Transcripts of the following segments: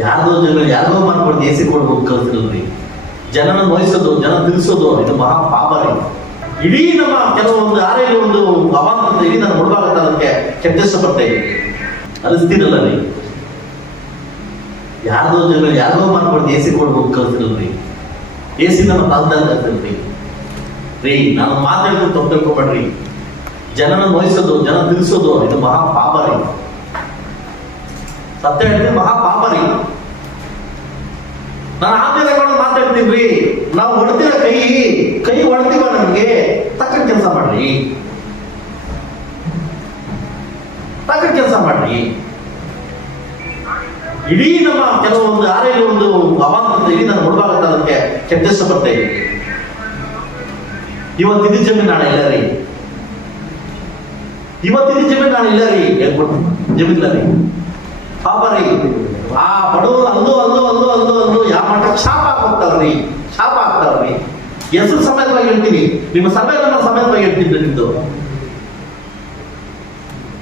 ಯಾರ್ದೋ ಜನ ಯಾರದೋ ಮಾಡ್ಕೊಂಡು ಎಸಿ ಕೊಡ್ಬೇಕು ಕಲ್ತಿರಲ್ರಿ ಜನನ ನೋಯಿಸೋದು ಜನ ತಿಳಿಸೋದು ಇದು ಮಹಾ ಪಾಪ ಇಡೀ ನಮ್ಮ ಕೆಲವೊಂದು ಆರೇಲಿ ಒಂದು ಅವಾಂತರ ಇಡೀ ನಾನು ಮುಳುಗಾಗತ್ತ ಅದಕ್ಕೆ ಕೆಟ್ಟಷ್ಟು ಬರ್ತಾ ಇದೆ ಅನಿಸ್ತೀರಲ್ಲ ರೀ ಯಾರ್ದೋ ಜನ ಯಾರದೋ ಮಾಡ್ಕೊಂಡು ಎಸಿ ಕೊಡ್ಬೋದು ಕಲ್ತಿರಲ್ರಿ ಎಸಿ ನಮ್ಮ ತಾಲ್ದಾಗ ಕಲ್ತಿರ್ರಿ ರೀ, ನಾನು ಮಾತಾಡಿದ್ರು ತಪ್ಪು ಜನನ ನೋಯಿಸೋದು ಜನ ತಿಳಿಸೋದು ಇದು ಮಹಾ ಪಾಪ ರೀ ಸತ್ಯ ಹೇಳಿದ್ರೆ ಮಹಾ ಪಾಪ ರೀ ನಾನು ಆಮೇಲೆ ತಗೊಂಡು ಮಾತಾಡ್ತೀನಿ ರೀ. ನಾವು ಹೊಡ್ತಿರೋ ಕೈ ಕೈ ಹೊಡ್ತೀವ ನಮ್ಗೆ ತಕ್ಕ ಕೆಲಸ ಮಾಡ್ರಿ. ತಕ್ಕ ಕೆಲಸ ಮಾಡ್ರಿ. ಇಡೀ ನಮ್ಮ ಕೆಲವೊಂದು ಆರೈಲಿ ಒಂದು ಅವಾಂತರ ಇಡೀ ನಾನು ಮುಳುಗಾಗತ್ತ ಅದಕ್ಕೆ ಕೆಟ್ಟ ಬರ್ತಾ ಇವತ್ತಿನ ಜಮೀನು ನಾಳೆ ಇಲ್ಲ ರೀ. ಇವತ್ತಿನ ಜಮೀನ್ ನಾಳೆ ಇಲ್ಲ ರೀ. ಹೇಳ್ಕೊಟ್ಟು ಜಮೀನಿಲ್ಲ ರೀ. ಪಾಪ ರೀ. ಆ ಬಡವರು ಹಾಕೋಗ್ತಾವ್ರಿ ಶಾಪ ಆಗ್ತಾವ್ರಿ ಹೆಸರು ಸಮೇತವಾಗಿ ಹೇಳ್ತೀನಿ. ನಿಮ್ಮ ಸಮೇತನ ಸಮೇತವಾಗಿ ಹೇಳ್ತೀನಿ ನಿಮ್ದು.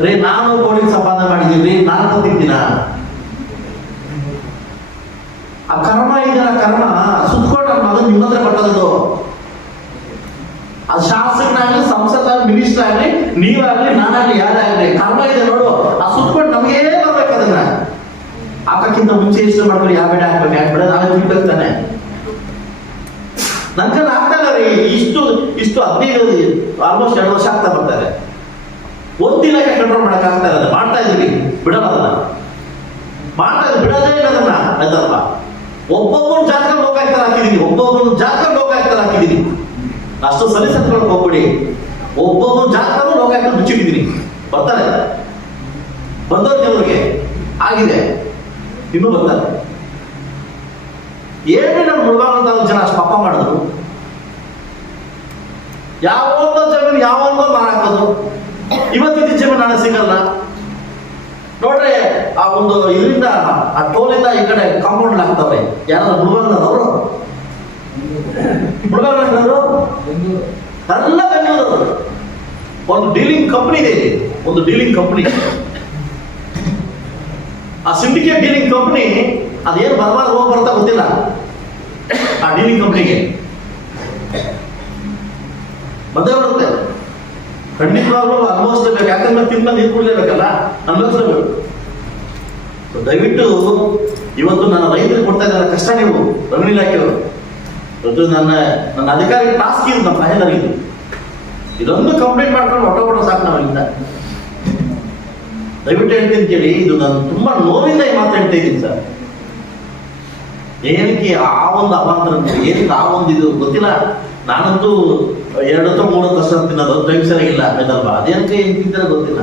ರೀ, ನಾನು ಕೋಟಿ ಸಂಪಾದನೆ ಮಾಡಿದ್ದೀನಿ ನಾನು ತಿಂದಿನ. ಆ ಕರ್ಮ ಇದೆಯಲ್ಲ ಕರ್ಮ. ಸುತ್ಕೊಂಡು ನಿಮ್ಮತ್ರ ನಿಮ್ಮ ಹತ್ರ ಆ ಶಾಸಕನಾಗ್ಲಿ ಸಂಸದ ಮಿನಿಸ್ಟರ್ ಆಗ್ಲಿ, ನೀವಾಗ್ಲಿ, ನಾನಾಗ್ಲಿ ಯಾರೇ ಆಗ್ಲಿ ಕರ್ಮ ಇದೆ ನೋಡು. ಆ ಸುತ್ಕೊಂಡು ನಮಗೇ ಬರ್ಬೇಕು ಅದನ್ನ? ಹಾಕಕ್ಕಿಂತ ಮುಂಚೆ ಎಷ್ಟು ಮಾಡ್ಕೊಂಡು ಯಾವ ಬೇಡ ಹಾಕ್ಬೇಕು, ಯಾಕೆ ಬೇಡ ನಾವೇ ತಿಳ್ಬೇಕು ತಾನೆ ನನ್ ಕೈಲಿ ಆಗ್ತಾ ರೀ. ಇಷ್ಟು ಇಷ್ಟು ಹದಿನೈದು ಆಲ್ಮೋಸ್ಟ್ ಎರಡು ವರ್ಷ ಆಗ್ತಾ ಬರ್ತಾರೆ. ಒಂದಿನಕ್ಕೆ ಕಂಟ್ರೋಲ್ ಮಾಡಕ್ ಆಗ್ತಾ ಇಲ್ಲ ಮಾಡ್ತಾ ಇದೀವಿ ಬಿಡಲ್ಲ ಅದನ್ನ. ಮಾಡ್ತಾ ಇದ್ದೀವಿ ಬಿಡೋದೇ ಇಲ್ಲ ಅದನ್ನ. ಆಯ್ತಪ್ಪ ಒಬ್ಬೊಬ್ಬರು ಜಾತ್ರೆ ಲೋಕ ಹಾಕಿದೀನಿ ಒಬ್ಬೊಬ್ಬರು ಜಾತ್ರೆ ಲೋಕ ಹಾಕಿದೀನಿ ಅಷ್ಟು ಸಲಿಸತ್ಕೊಳಕ್ ಹೋಗ್ಬಿಡಿ. ಒಬ್ಬೊಬ್ಬರು ಜಾತ್ರೆ ಲೋಕ ಆಗ್ತಾರೆ ಮುಚ್ಚಿಟ್ಟಿದ್ದೀನಿ ಬರ್ತಾರೆ. ಬಂದವ್ರಿಗೆ ಆಗಿದೆ. ಇನ್ನೂ ಬರ್ತಾರೆ. ಏನ್ರಿ ನಮ್ಮ ಮುಳುಗಾಲ ಜನ ಅಷ್ಟು ಪಾಪ ಮಾಡಿದ್ರು ಯಾವೊಂದೋ ಜಮೀನು ಯಾವೊಂದೋ ಮಾರಾಕೋದು ಇವತ್ತಿದ್ದ ಜಮೀನು ನಾನು ಸಿಗಲ್ಲ. ನೋಡ್ರಿ, ಆ ಒಂದು ಇದರಿಂದ ಆ ಟೋಲಿಂದ ಈ ಕಡೆ ಕಾಂಪೌಂಡ್ ಹಾಕ್ತವೆ ಯಾರು ಮುಳುಗಾಲದವರು ಮುಳುಗಾಲದವರು ಎಲ್ಲ ಬೆಂಗಳೂರು ಒಂದು ಡೀಲಿಂಗ್ ಕಂಪ್ನಿ ಇದೆ ಒಂದು ಡೀಲಿಂಗ್ ಕಂಪ್ನಿ. ಆ ಸಿಂಡಿಕೇಟ್ ಡೀಲಿಂಗ್ ಕಂಪ್ನಿ ಅದೇನು ಬರಬಾರ್ದು, ಹೋಗಿ ಬರ್ತಾ ಗೊತ್ತಿಲ್ಲ. ಆ ಡೀಲಿಂಗ್ ಕಂಪ್ನಿಗೆ ಬಂದೇ ಬರುತ್ತೆ. ಖಂಡಿತವಾಗ್ಲೂ ಅನುಭವಿಸ್ಲೇಬೇಕು ಯಾಕಂದ್ರೆ ತಿನ್ನ ನೀರು ಕುಡ್ಲೇಬೇಕಲ್ಲ? ಅನುಭವಿಸ್ಲೇಬೇಕು ದಯವಿಟ್ಟು ಇವತ್ತು ನನ್ನ ರೈತರಿಗೆ ಕೊಡ್ತಾ ಇದ್ದಾರೆ. ಕಷ್ಟ ನೀವು ರೆವಿನ್ಯೂ ಇಲಾಖೆಯವರು. ಇವತ್ತು ನನ್ನ ನನ್ನ ಅಧಿಕಾರಿ ಟಾಸ್ಕ್ ಇದು, ನಮ್ಮ ಫೈನಲ್ ಇದು. ಇದೊಂದು ಕಂಪ್ಲೇಂಟ್ ಮಾಡ್ಕೊಂಡು ಹೊಟ್ಟೆ ಕೊಡೋ ಸಾಕು ನಾವಿಂದ. ದಯವಿಟ್ಟು ಹೇಳ್ತೀನಿ ಕೇಳಿ, ಇದು ನಾನು ತುಂಬಾ ನೋವಿಂದ ಈ ಮಾತು ಹೇಳ್ತಾ ಇದ್ದೀನಿ ಸರ್. ಏನಕ್ಕೆ ಆ ಒಂದು ಅವಾಂತರ ಏನಕ್ಕೆ ಆ ಒಂದು ಇದು ಗೊತ್ತಿಲ್ಲ. ನಾನಂತೂ ಎರಡು ಅಥವಾ ಮೂರು ವರ್ಷ ತಿನ್ನೋದು ಟೈಮ್ ಸರಿಯಾಗಿಲ್ಲ ಅದೇನಕ್ಕೆ ತಿಂತಾರೆ ಗೊತ್ತಿಲ್ಲ.